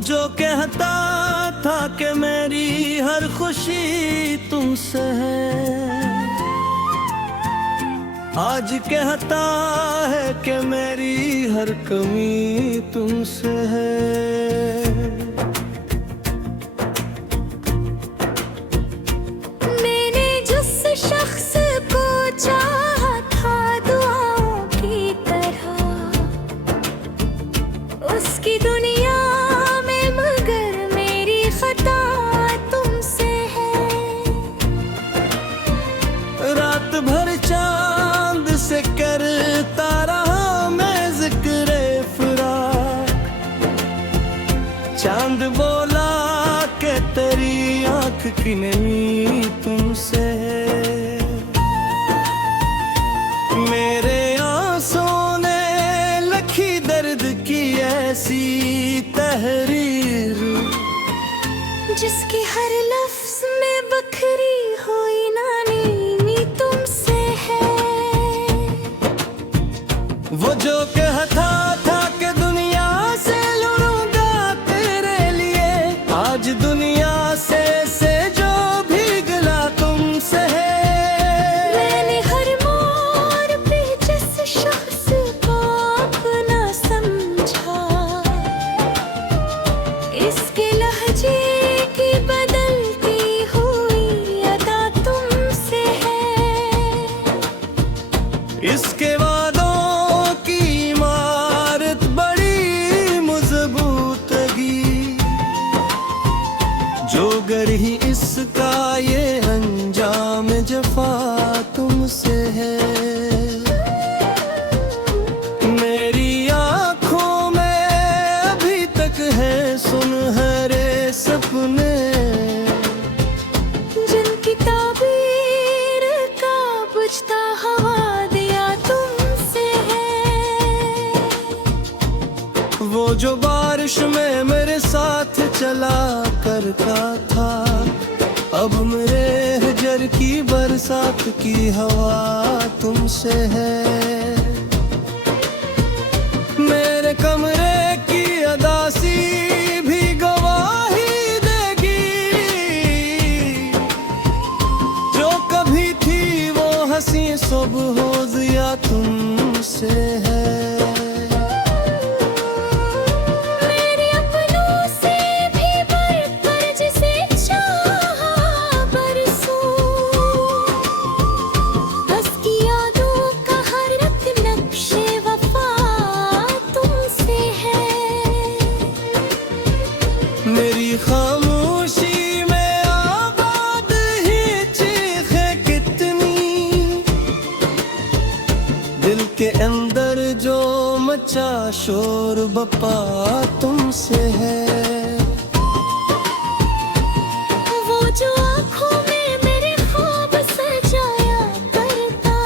जो कहता था कि मेरी हर खुशी तुमसे है, आज कहता है कि मेरी हर कमी तुमसे है। मैंने जिस शख्स को चाहा था दुआओं की तरह, उसकी दुनिया में मगर मेरी खता तुमसे है। रात भर चांद से करता रहा मैं जिक्र फिराक, चांद बोला कि तेरी आंख की नमी तुमसे है। मेरे आंसुओं ने लिखी दर्द की ऐसी तहरीर, जिसकी हर लफ्ज में बखरी हुई नानी तुमसे है। वो जो कहता था कि दुनिया से लड़ूंगा तेरे लिए, आज दुनिया से जो भी गिला तुमसे है। मैंने हर मोड़ पे जिस शख्स को अपना समझा, इसके लहजे की बदलती हुई अदा तुमसे है। इसके वादों की इमारत बड़ी मजबूतगी, जो गर ही इसका ये अंजाम जफा तुमसे है। मेरी आंखों में अभी तक है सुनहरे सपने, जिनकी ताबीर का बुझता हवा दिया तुमसे है। वो जो बारिश में मेरे साथ चला करता था, अब मेरे हजर की बरसात की हवा तुमसे है। मेरे कमरे की अदासी भी गवाही देगी, जो कभी थी वो हंसी सुबह हो जिया तुमसे है। मेरे अपनों से भी बढ़कर जिसे चाहा बरसों, बस की यादों का हर रत नक्शे वफा तुमसे है। मेरी खामोशी में आबाद ही चीखे कितनी, दिल के अंदर जो मचा शोर बपा तुमसे है। वो जो आँखों में मेरे ख्वाब सजाया करता,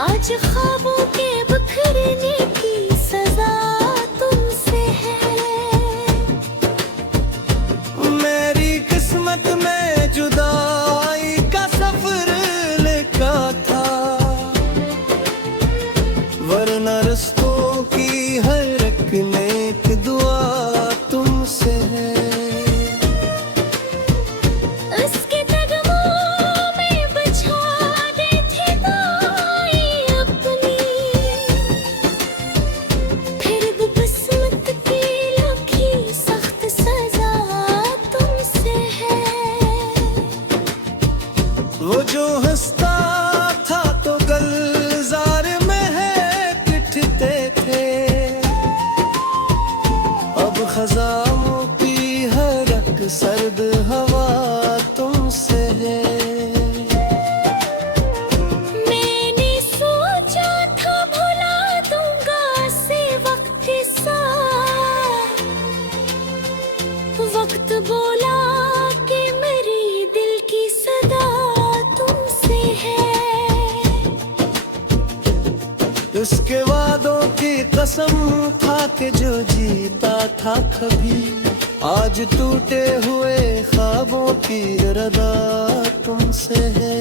आज ख्वाबों के बिखरने की सजा तुमसे है। मेरी किस्मत में जुदाई का सफर लिखा था, वरना रस्तों की हर एक नेक दुआ तुमसे है। उसके कदमों में बिछा दे थे दाई अपनी, फिर भी किस्मत की लिखी सख्त सजा तुमसे है। वो जो हंसता था तो गलजार में है पिटते थे, अब खजानों की हर एक सर्द हवा तुमसे है। मैंने सोचा था भुला दूंगा से वक्त सा, वक्त बोला कि मेरी दिल की सदा तुमसे है। उसके वादों की कसम खा के जो जीता था कभी, आज टूटे हुए ख्वाबों की रदा तुमसे है।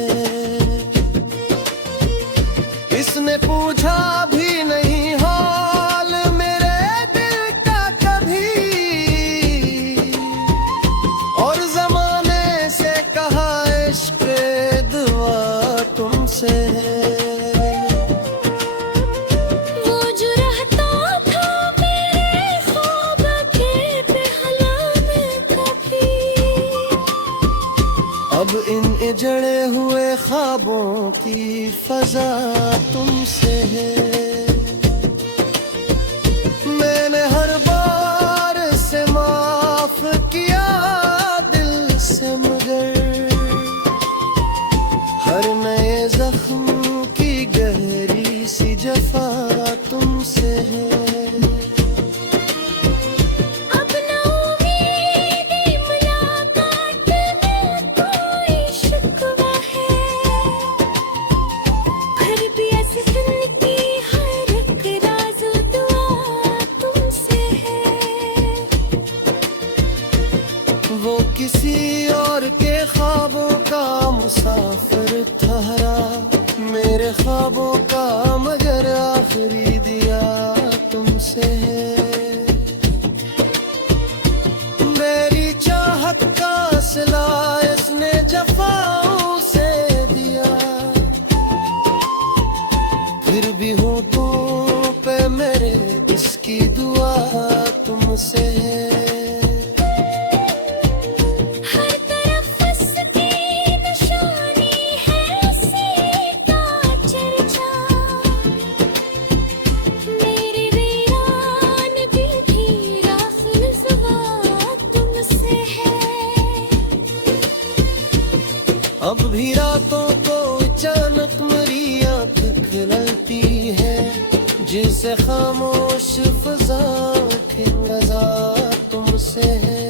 इसने पूछा भी नहीं हाल मेरे दिल का कभी, अब इन जड़े हुए ख्वाबों की फजा तुमसे है। मैंने हर बार से माफ किया दिल से, मगर हर नए जख्म की गहरी सी जफा तुमसे है। वो किसी और के ख्वाबों का मुसाफिर ठहरा, मेरे ख्वाबों का मगर आखिरी दिया तुमसे है। मेरी चाहत का सिला इसने जफाओं से दिया, फिर भी होठों पे मेरे इसकी दुआ तुमसे है। अब भी रातों को अचानक मेरी आँख खिलती है, जिसे खामोश फजा खिंगजा तुमसे है।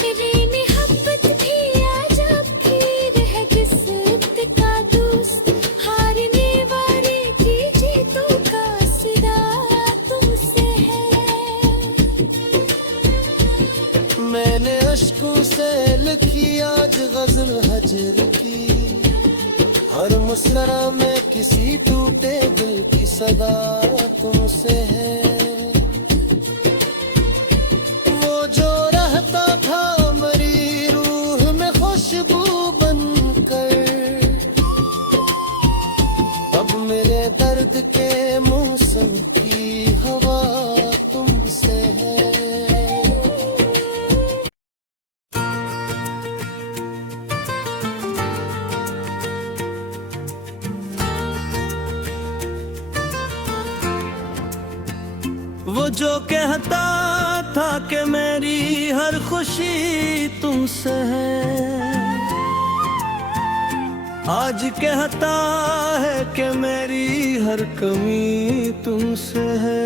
तेरी मोहब्बत भी अजब की रह किस्मत का दोस्त, हारने वाले की जीतों का सदा तुमसे है। मैंने अश्कों से लिखी आज गजल हजर की, हर मुस्कुरा में किसी टूटे दिल की सदा तुमसे है। वो जो रहता था मेरी रूह में खुशबू बनकर, अब मेरे दर्द के मौसम की हवा तुमसे है। वो जो कहता था कि मेरी हर खुशी तुमसे है, आज कहता है कि मेरी हर कमी तुमसे है।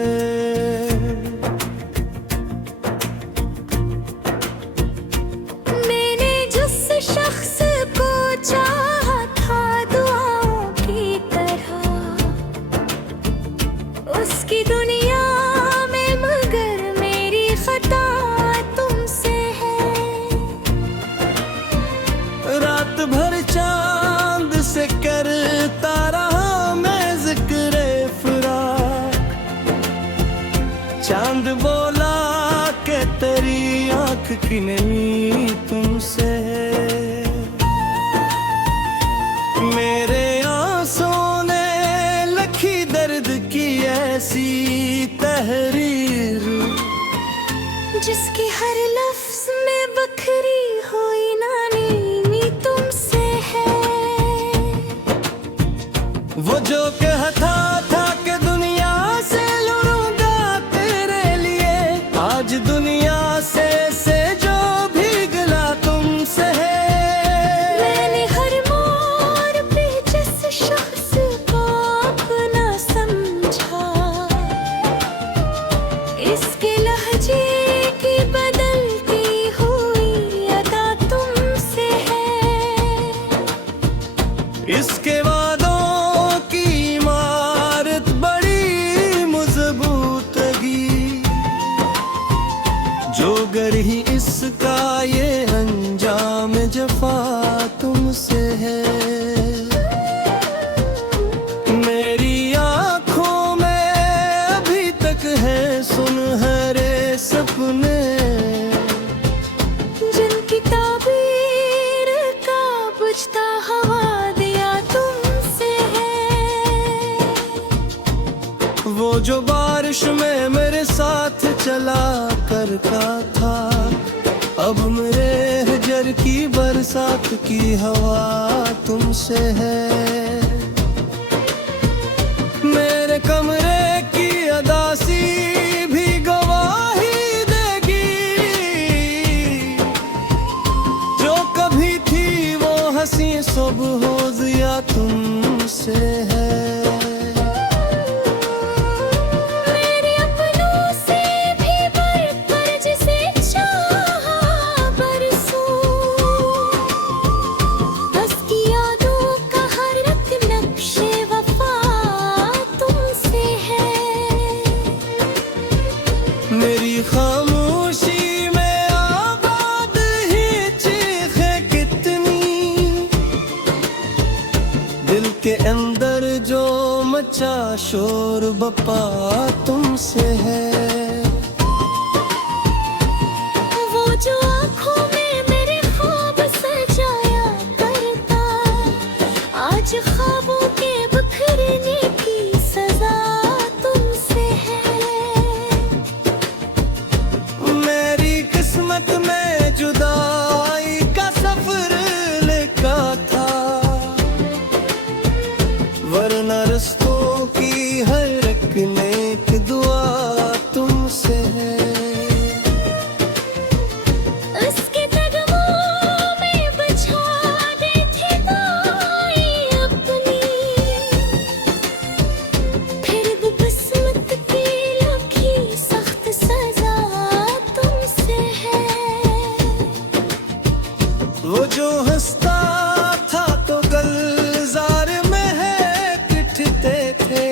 मैंने जिस शख्स को चाहा था दुआओं की तरह, उसकी दुनिया रात भर चांद से करता रहा मैं जिक्र फिराक, चांद बोला कि तेरी आंख की नमी तुमसे है। मेरे आंसुओं ने लिखी दर्द की ऐसी तहरीर, जिसकी हर लफ्ज में बखरी हुई नानी तुमसे है। वो जो कहता था कि दुनिया से लड़ूंगा तेरे लिए, आज दुनिया से जो भी गिला तुमसे है। मैंने हर मोड़ पे जिस शख्स को अपना समझा, इसके लहजे की बदलती हुई अदा तुमसे है। इसके वादों की इमारत बड़ी मजबूतगी, जो गर ही इसका ये अंजाम जफा तुमसे है। मेरी आँखों में अभी तक है सुनहरे सपने, जिनकी ताबीर का बुझता हवा दिया तुमसे है। वो जो बारिश में मेरे साथ चला करता था, अब मेरे सागर की बरसात की हवा तुमसे है। मेरे कमरे की अदासी भी गवाही देगी, जो कभी थी वो हंसी सुबह हो जिया तुमसे है। मेरे अपनों से भी बढ़कर जिसे चाहा बरसों, बस की यादों का हर रंग नक्शे वफा तुमसे है। मेरी खामोशी में आबाद ही चीखें कितनी, दिल के अंदर जो मचा शोर बपा तुमसे है। वो जो आँखों में मेरे ख्वाब सजाया करता, आज ख्वाबों के बिखरने की सजा तुमसे है। मेरी किस्मत में जुदाई का सफर लिखा था, वरना रस्तों की हर एक नेक दुआ तुमसे है। उसके कदमों में बिछा दी थी दाई अपनी, फिर भी किस्मत की लिखी सख्त सजा तुमसे है। वो जो हंसता था तो गलजार में है पिटते थे,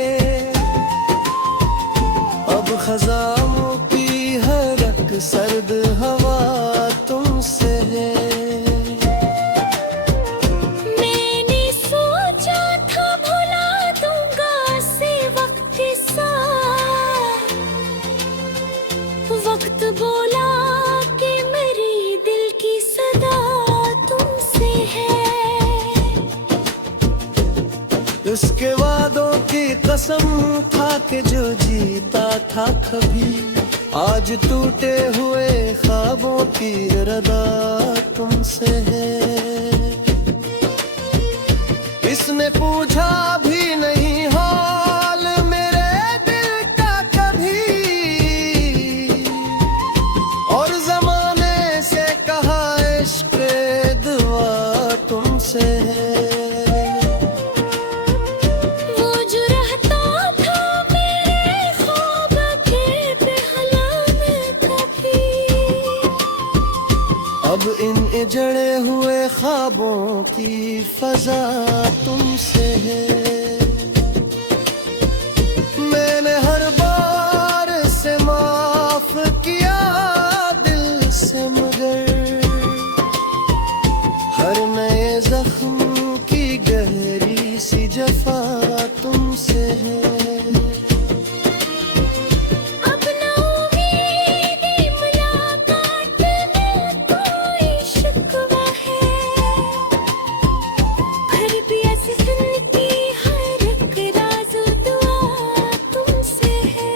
अब खजानों की हर एक सर्द हवा तुमसे है। मैंने सोचा था भुला दूंगा से वक्त सा, वक्त बोला कि मेरी दिल की सदा तुमसे है। उसके वादों की कसम खा के जो जीता था कभी, आज टूटे हुए ख्वाबों की रदा तुमसे है। इसने पूछा भी नहीं हाल मेरे दिल का कभी, और जमाने से कहा इश्क दुआ तुमसे है। वो जो रहता था मेरे ख्वाब के पहला में कभी, अब इन जड़े हुए ख्वाबों की फजा तुमसे है। मैंने हर बार से माफ किया दिल से, मगर हर नए जख्म की गहरी सी जफा तुमसे है। अब ना उम्मीदी मुलाकात में कोई शिकवा है, फिर भी अज़्फ़न की हर एक राज़ दुआ तुमसे है।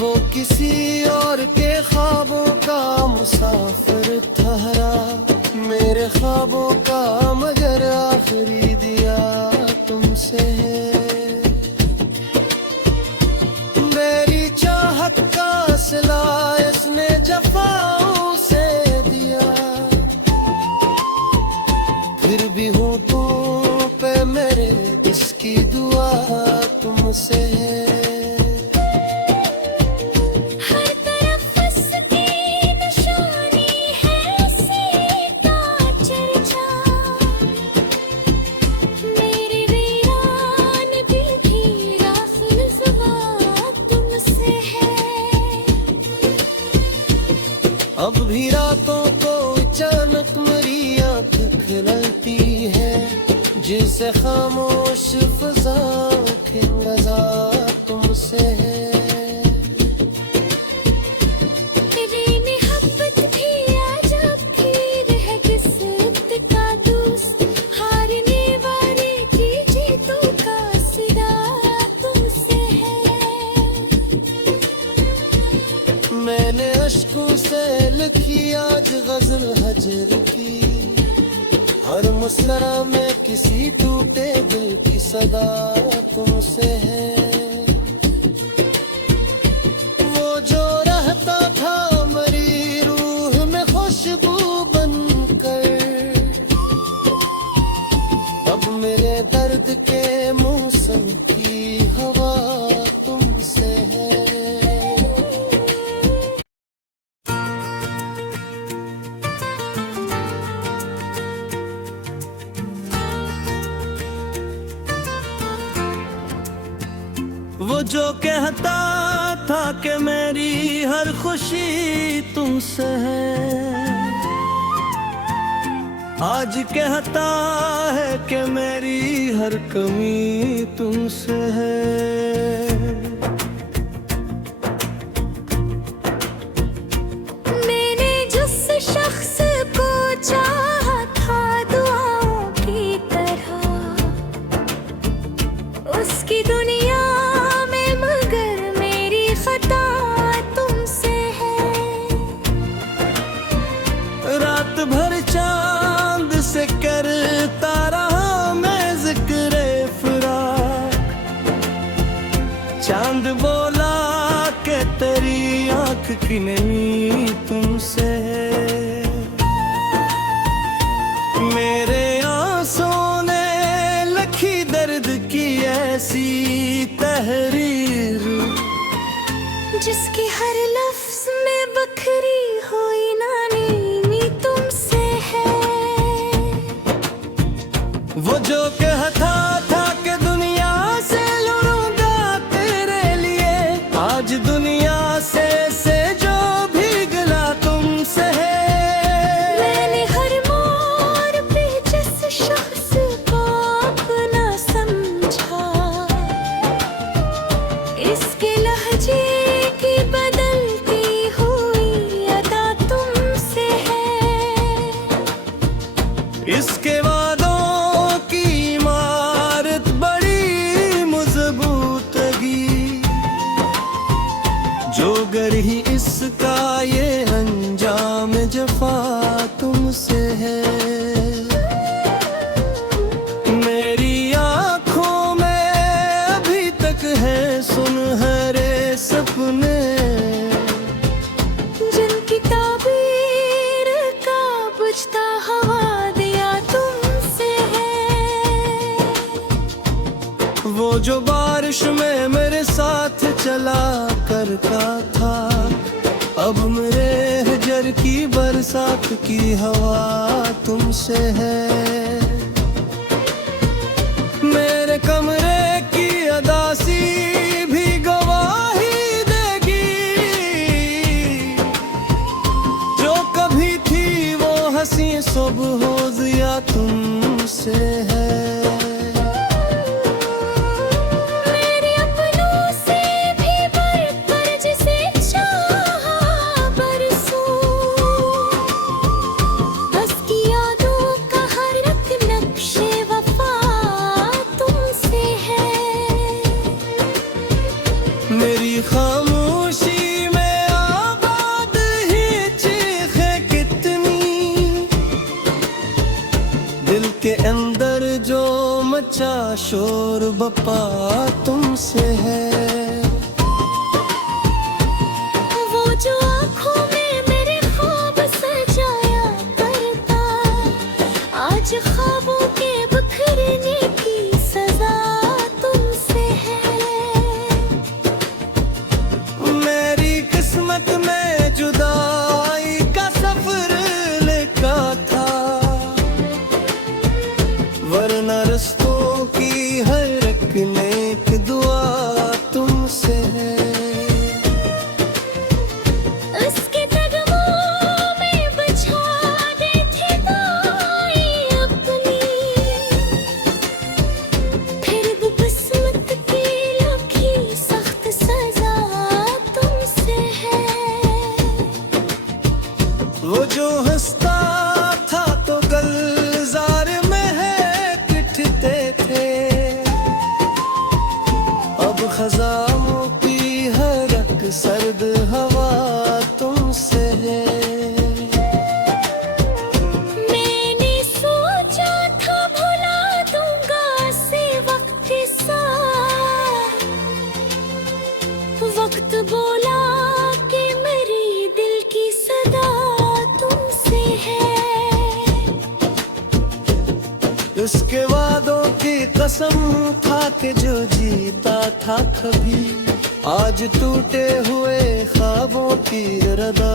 वो किसी और के ख्वाबों का मुसाफिर ठहरा, मेरे ख्वाबों का मगर आखिरी दिया तुमसे है। मेरी चाहत का सिला इसने जफाओं से दिया, फिर भी हूँ तुम पे मेरे इसकी दुआ तुमसे है। हर तरफ उसकी निशानी है, सीता चर्चा, मेरे वीरान दिल की गाफिल ज़ुबान तुमसे है। अब भी रातों को अचानक मेरी आँख खिलती है, जिसे खामोश फजा के गजा तुमसे है। तेरी मोहब्बत भी अजब थी, रह किस्मत का दोस्त, हारने वाले की जीतों का सिरा तुमसे है। मैंने अश्कों से लिखी आज गजल हजर की, हर मुस्करा में किसी टूटे दिल की सदा तुमसे है। वो जो रहता था मेरी रूह में खुशबू बनकर, अब मेरे दर्द के मौसम की हवा तुमसे है। वो जो कहता था कि मेरी हर खुशी तुमसे है, आज कहता है कि मेरी हर कमी तुमसे है। मैंने जिस शख्स को चाहा था दुआओं की तरह, उसकी दुनिया भर चांद से करता रहा मैं जिक्र फिराक, चांद बोला कि तेरी आंख की नमी तुमसे है। मेरे आंसुओं ने लिखी दर्द की ऐसी तहरीर, जिसकी हर लफ्ज में बखरी हुई नानी वो जो कहता था कि दुनिया से लड़ूंगा तेरे लिए, आज दुनिया से जो भी गिला तुमसे है। मैंने हर मोड़ पे जिस शख्स को अपना समझा, इसके लहजे की बदलती हुई अदा तुमसे है। इसके वादों जो गर ही इसका ये अंजाम जफा तुमसे है। मेरी आँखों में अभी तक है सुनहरे सपने, जिनकी ताबीर का बुझता हवा दिया तुमसे है। वो जो बारिश में मेरे साथ चला करता था, अब मेरे हजर की बरसात की हवा तुमसे है। मेरे कमरे की अदासी भी गवाही देगी, जो कभी थी वो हंसी सुबह हो जिया तुमसे है। मेरी खामोशी में आबाद ही चीखें कितनी, दिल के अंदर जो मचा शोर बपा तुमसे है। वो जो आँखों में मेरे ख्वाब सजाया करता, आज ख्वाबों के बिखरने की सजा तुमसे है। किस्मत में जुदाई का सफर लिखा था, वरना रस्तों की हर एक नेक दुआ तुमसे है। उसके कदमों में बिछा दी थी दाई अपनी, फिर भी किस्मत की लिखी सख्त सजा तुमसे है। वो जो हंसता था तो गलजार में है पिटते थे, अब खजानों की हर एक सर्द हवा तुमसे उसके वादों की कसम खा के जो जीता था कभी, आज टूटे हुए ख्वाबों की इरादा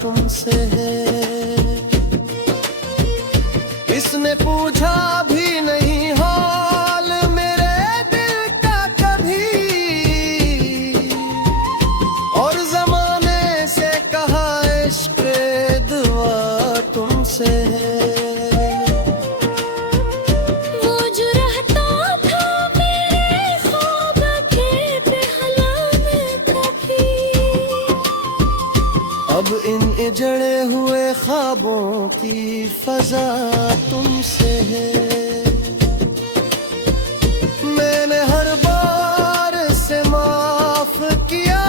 तुमसे है। इसने पूछा भी नहीं हाल मेरे दिल का कभी, और जमाने से कहा इश्क दुआ तुमसे है। वो जो रहता था मेरे ख्वाब के पहला में कभी, अब इन जड़े हुए ख्वाबों की फजा तुमसे है। मैंने हर बार से माफ किया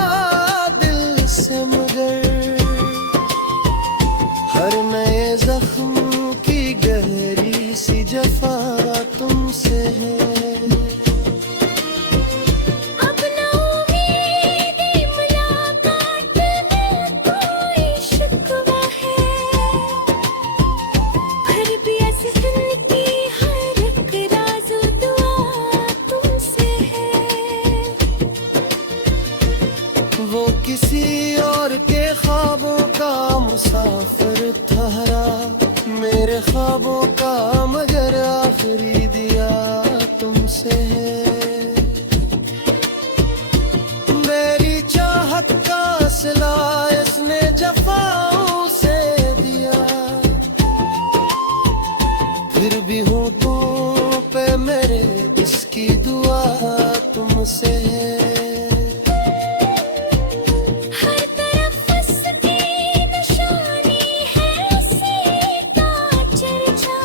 दिल से, मगर हर नए जख्म की गहरी सी जफा तुमसे है। अब ना उम्मीदी मुलाकात में कोई शिकवा है, फिर भी अज़्फ़न की हर एक राज़ दुआ तुमसे है। वो किसी और के ख्वाबों का मुसाफिर ठहरा, मेरे ख्वाबों का मगर आखिरी दिया तुमसे है। मेरी चाहत का सिला इसने जफाओं से दिया, फिर भी होठों पे मेरे इसकी दुआ तुमसे है। हर तरफ उसकी निशानी है, सीता चर्चा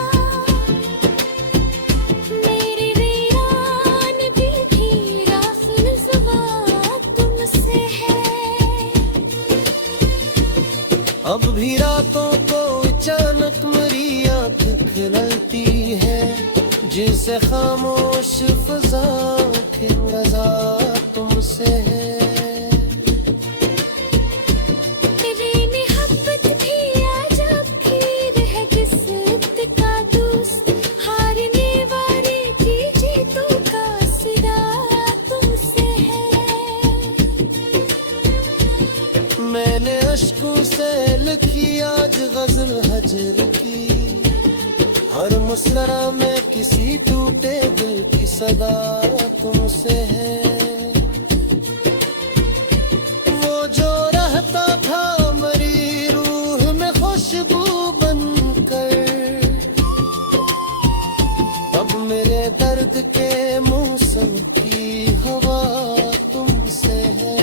मेरे वीरान दिल की राफ़िल ज़ुबां तुमसे है। अब भी रातों को अचानक मेरी आँख खिलती है, जिसे खामोश फजा की रज़ा तुमसे है। तेरी मोहब्बत भी अजब खीर है, किस्मत का दोस्त हारने वाले की जीतों का सिरा तुमसे है। मैंने अश्कों से लिखी आज गजल हजर की, हर मुस्कुरा में किसी टूटे दिल की सदा तुमसे है। वो जो रहता था मेरी रूह में खुशबू बनकर, अब मेरे दर्द के मौसम की हवा तुमसे है।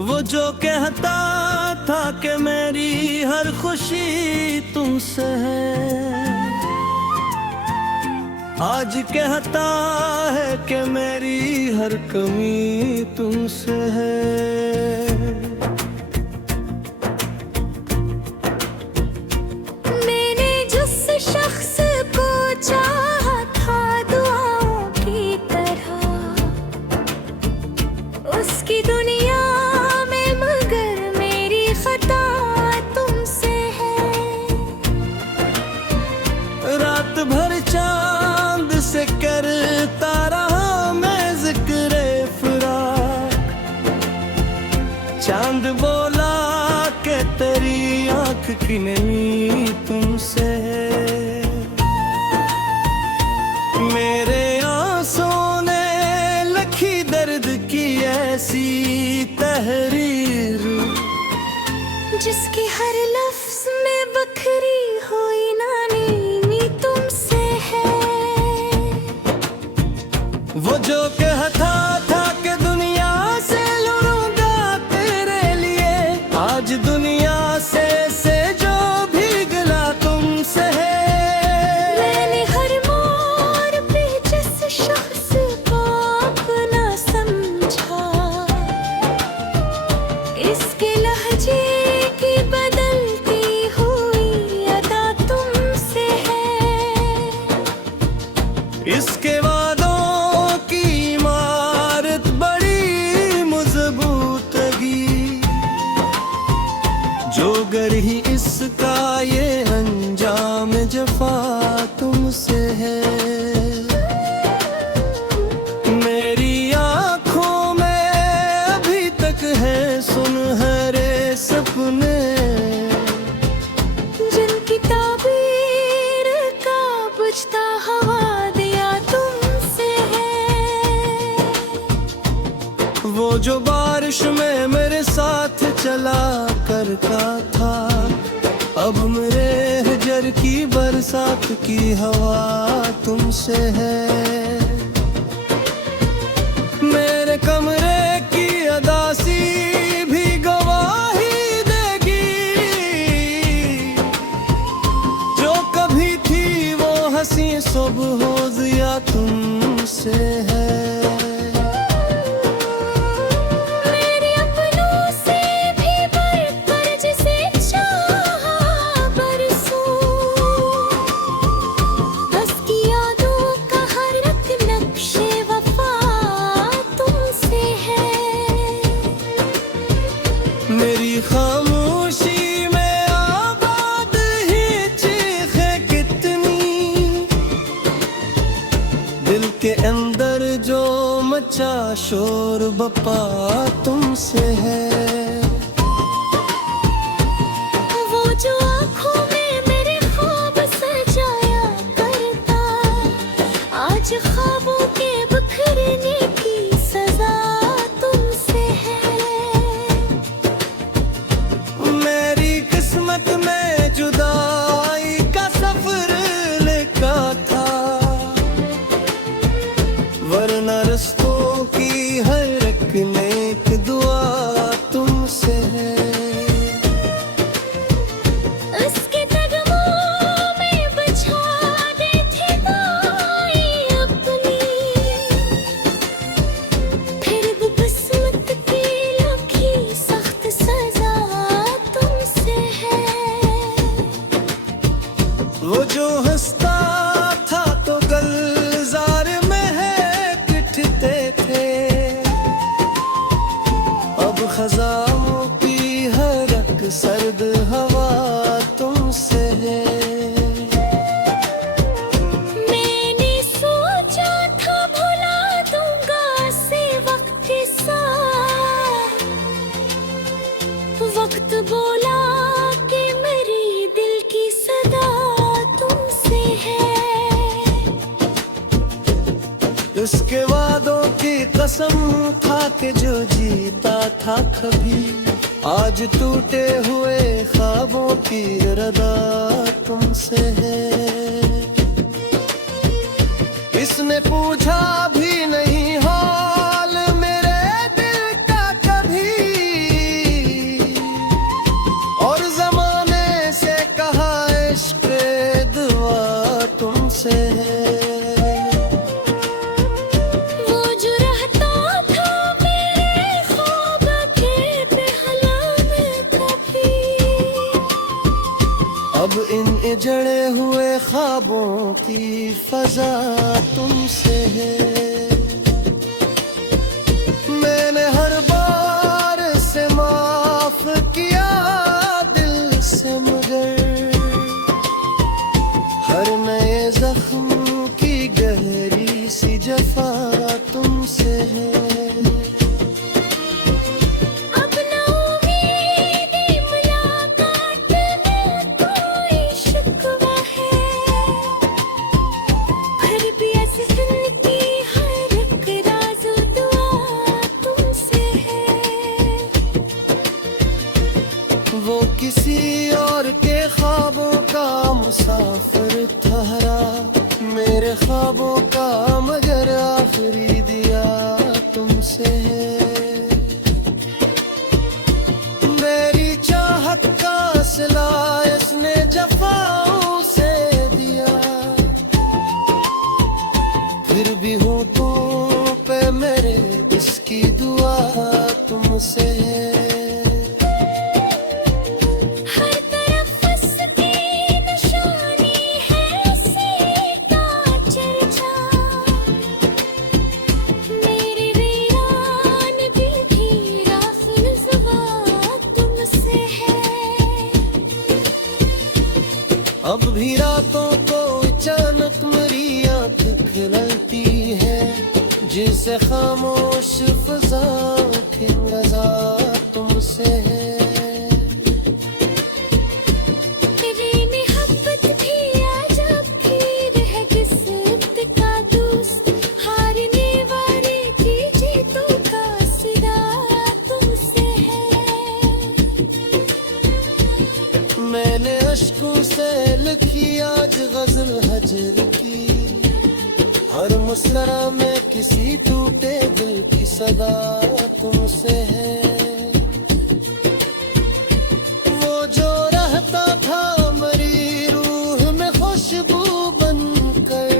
वो जो कहता था कि मेरी हर खुशी तुमसे है, आज कहता है कि मेरी हर कमी तुमसे है। मैंने जिस शख्स को चाहा था दुआओं की तरह, उसकी दुनिया में मगर मेरी खता तुमसे है। रात भर चांद से करता रहा मैं जिक्र फिराक, चांद बोला कि तेरी आंख की नमी तुमसे है। मेरे आंसुओं ने लिखी दर्द की ऐसी तहरीर, जिसकी हर लफ्ज में बखरी हुई नानी तुमसे है। वो जो कहता था कि दुनिया से लड़ूंगा तेरे लिए, आज दुनिया से जो भी गिला तुमसे है। मैंने हर मोड़ पे जिस शख्स को अपना समझा, इसके लहजे की बदलती हुई अदा तुमसे है। इसके वादों में जफा तुमसे है। मेरी आंखों में अभी तक है सुनहरे सपने, जिनकी ताबीर का बुझता हवा दिया तुमसे है। वो जो बारिश में मेरे साथ चला करता था, अब मेरे हजर की बरसात की हवा तुमसे है। मेरे कमरे की अदासी भी गवाही देगी, जो कभी थी वो हंसी सुबह हो दिया तुमसे है। मेरी खामोशी में आबाद ही चीखें कितनी, दिल के अंदर जो मचा शोर बपा तुमसे है। वो जो आँखों में मेरे ख्वाब सजाया करता, आज ख्वाबों के बिखरने की सजा तुमसे है। मेरी किस्मत में जुदाई का सफर लिखा था, वरना रस्तों की हर एक नेक दुआ तुमसे है। उसके कदमों में बिछा दे थी दाई अपनी, फिर भी किस्मत की लिखी सख्त सजा तुमसे है। वो जो हंसता था तो गलजार में महकते थे, अब खजाओं की हर एक सर्द हवा तुमसे है। मैंने सोचा था भुला दूंगा से वक्त के साथ, वक्त बोला कि मेरी दिल की सदा तुमसे है। उसके वादों की कसम खा के जो जीता था कभी, आज टूटे हुए ख्वाबों की रदा तुमसे है। इसने पूछा भी नहीं हाल मेरे दिल का कभी, और जमाने से कहा इश्क दुआ तुमसे है। वो जो रहता था मेरे ख्वाब के पहला में कभी, अब इन जड़े हुए ख्वाबों की फजा तुमसे है। मैंने हर बार से माफ किया दिल से, मगर हर नए जख्म की गहरी सी जफा तुमसे है। अब ना उम्मीद मुलाकात में कोई शिकवा है, फिर भी ऐसे दिल की हर एक राज दुआ तुमसे है। वो किसी और के ख्वाबों का मुसाफिर ठहरा, मेरे ख्वाबों का मगर आखिरी दिया तुमसे है। मेरी चाहत का सिला इसने जफाओं से दिया, फिर भी होठों पे मेरे इसकी दुआ तुमसे है। हर तरफ उसकी निशानी है, सीता चर्चा रातों को अचानक मेरी आँख खिलती है, जिसे खामोश फिजा की रजा तुमसे है। तेरी मोहब्बत भी अजब खीर है, किस्मत का दोस्त हारने वाले की जीतों का सदा तुमसे है। मैंने अश्कों से लिखी आज गजल हजर की, हर मुस्कुरा में किसी टूटे दिल की सदा तुमसे है। वो जो रहता था मेरी रूह में खुशबू बनकर,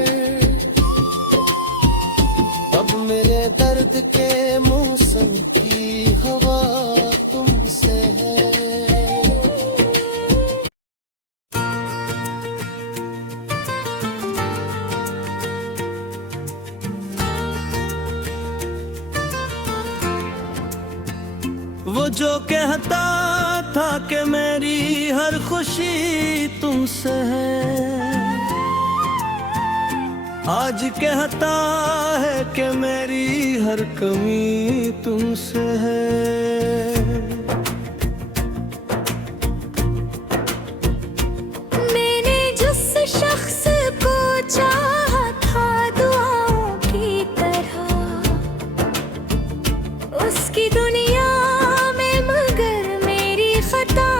अब मेरे दर्द के मौसम की हवा तुमसे है। वो जो कहता था कि मेरी हर खुशी तुमसे है, आज कहता है कि मेरी हर कमी तुमसे है। मैंने जिस शख्स को चाहा था दुआओं की तरह, उसकी दुनिया में मगर मेरी खता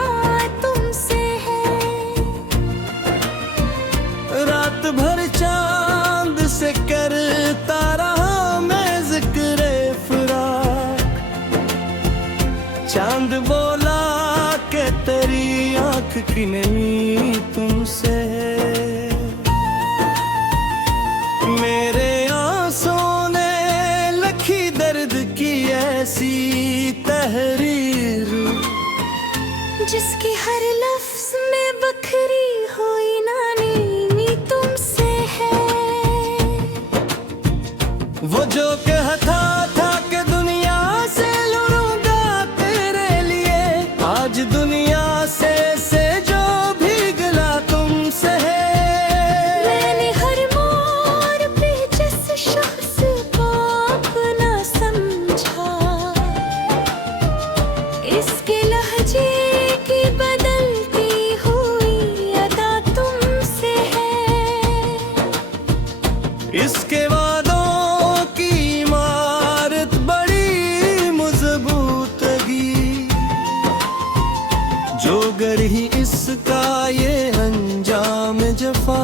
तुमसे है। रात भर चांद से करता रहा मैं जिक्र फिराक, चांद बोला कि तेरी आंख की नमी तुमसे है। मेरे आंसुओं ने लिखी दर्द की ऐसी तहरीर, जिसकी हर लफ्ज में बखरी हुई नानी तुमसे है। वो जो कहता था कि दुनिया से लड़ूंगा तेरे लिए, आज दुनिया से जो भी गिला तुमसे है। मैंने हर मोड़ पे जिस शख्स को अपना समझा, इसके लहजे की बदलती हुई अदा तुमसे है। इसके वादों की इमारत बड़ी मजबूतगी, जो गर ही इसका ये अंजाम जफा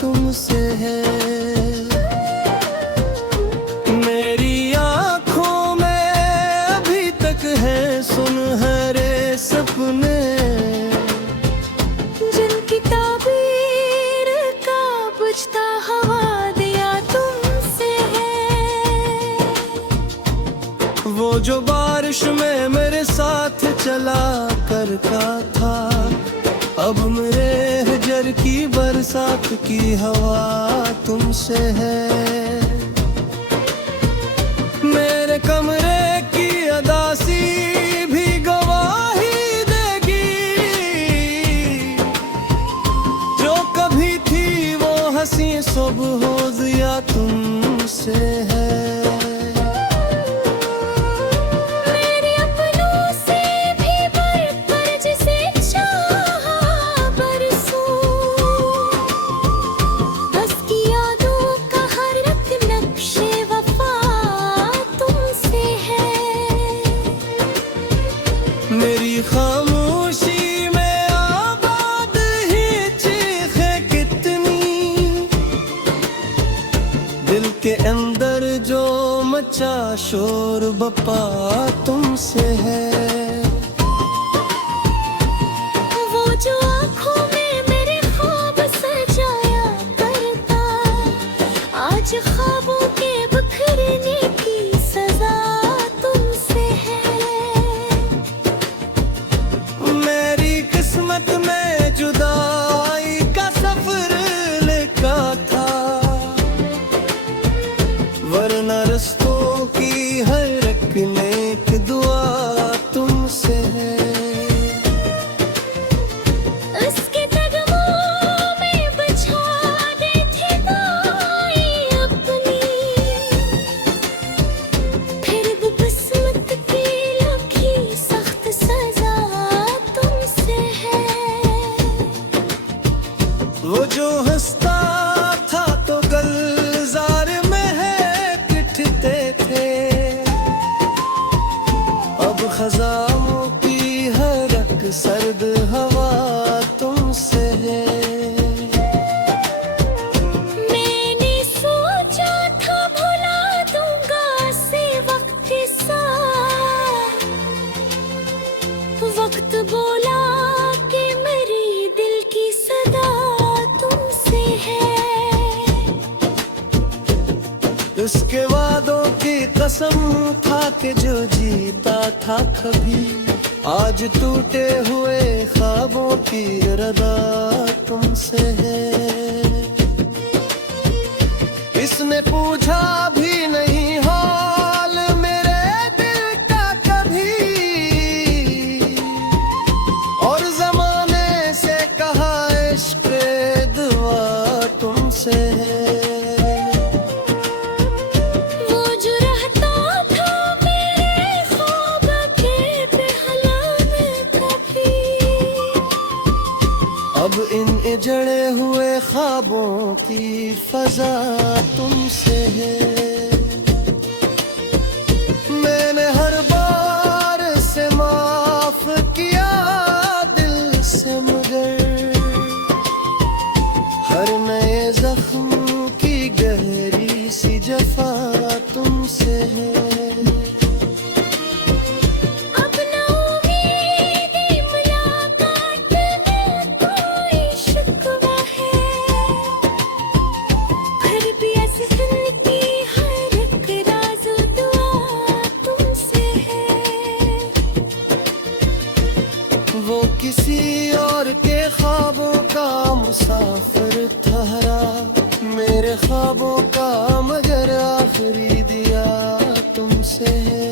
तुमसे है। मेरी आँखों में अभी तक है सुनहरे सपने, जिनकी ताबीर का बुझता हवा दिया तुमसे है। वो जो बारिश में मेरे साथ चला करता था, अब मेरे हजर की बरसात की हवा तुमसे है। मेरे कमरे की अदासी भी गवाही देगी, जो कभी थी वो हंसी सुबह हो जिया तुमसे है। मेरे अपनों से भी बढ़कर जिसे चाहा बरसों, बस की यादों का हर रत नक्शे वफा तुमसे है। मेरी खामोशी में आबाद ही चीखे कितनी, दिल के अंदर जो मचा शोर बपा तुमसे है। वो जो आँखों में मेरे ख्वाब सजाया करता, आज ख्वाबों के बिखरने की सजा तुमसे है। मेरी किस्मत में जुदाई का सफर लिखा था, वरना रस्तों की हर एक नेक दुआ तुमसे है। उसके कदमों में वो जो हंसता था तो गलजार में है पिटते थे, अब खजानों की हरक सर्द हवा तुमसे है। मैंने सोचा था भुला दूंगा से वक्त के साथ, वक्त बोला कि मेरी दिल की सदा तुमसे है। उसके वादों की कसम खा के जो जीता था कभी, आज टूटे हुए ख्वाबों की रदा तुमसे है। इसने पूछा भी नहीं हाल मेरे दिल का कभी, और जमाने से कहा इश्क दुआ तुमसे है। वो जो रहता था मेरे ख्वाब के पहला में कभी, अब इन जड़े हुए ख्वाबों की फजा तुमसे है। मैंने हर बार से माफ किया दिल से, मगर हर नए जख्म की गहरी सी जफा तुमसे है। अब ना उम्मीदी मुलाकात में कोई शिकवा है, फिर भी अज़्फ़न की हर एक राज़ दुआ तुमसे है। वो किसी और के ख्वाबों का मुसाफिर ठहरा, मेरे ख्वाबों का मगर आखिरी दिया तुमसे है।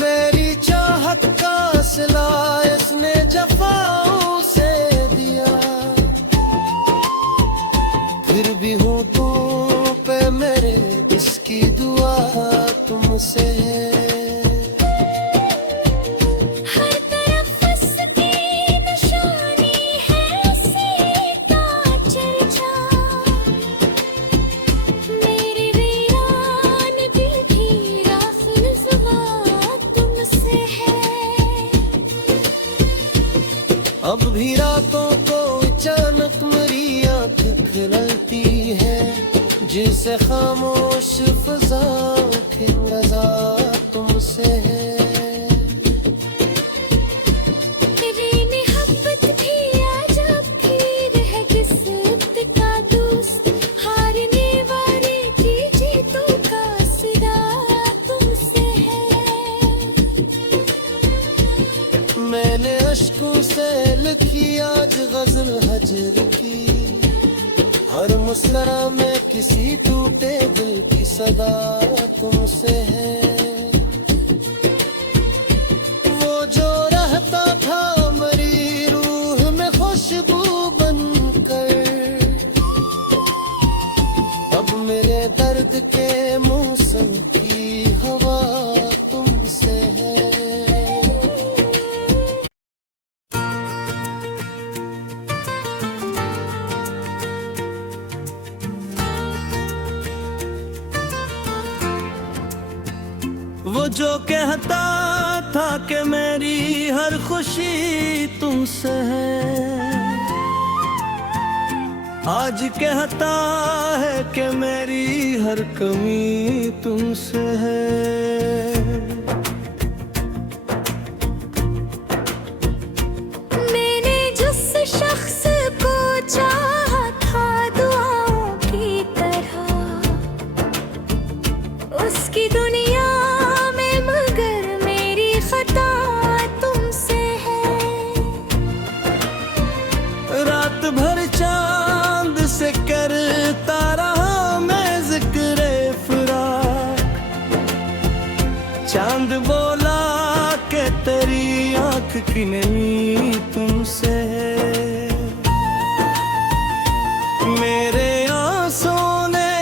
मेरी चाहत का सिला इसने जफाओं से दिया, फिर भी होठों पे मेरे इसकी दुआ तुमसे है। हर तरफ उसकी निशानी है, सीता चर्चा मेरे वीरान दिल की गाफिल ज़ुबान तुमसे है। अब भी रातों को अचानक मेरी आँख खिलती है, जिसे खामोश फजा की रज़ा तुमसे है। तेरी मोहब्बत भी अजब की रह किस्मत का दोस्त, हारने वाले की जीतों का सिरा तुमसे है। मैंने अश्कों से लिखी आज गजल हजर की, हर मुस्करा में किसी टूटे दिल की सदा तुमसे है। वो जो रहता था मेरी रूह में खुशबू बनकर, अब मेरे दर्द के मौसम की हवा तुमसे है। वो जो कहता था कि मेरी हर खुशी तुमसे है, आज कहता है कि मेरी हर कमी तुमसे है। मैंने जिस शख्स को चाहा था दुआओं की तरह, उसकी दुनिया में मगर मेरी खता तुमसे है। रात भर चांद से करता रहा मैं जिक्र फिराक, चांद बोला कि तेरी आंख की नमी तुमसे है। मेरे आंसुओं ने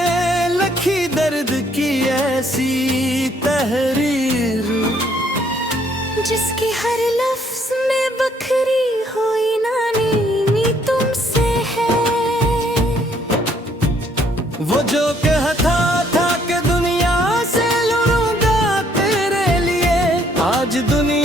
लिखी दर्द की ऐसी तहरीर, जिसकी हर लफ्ज में बखरी हुई नानी आज दुनिया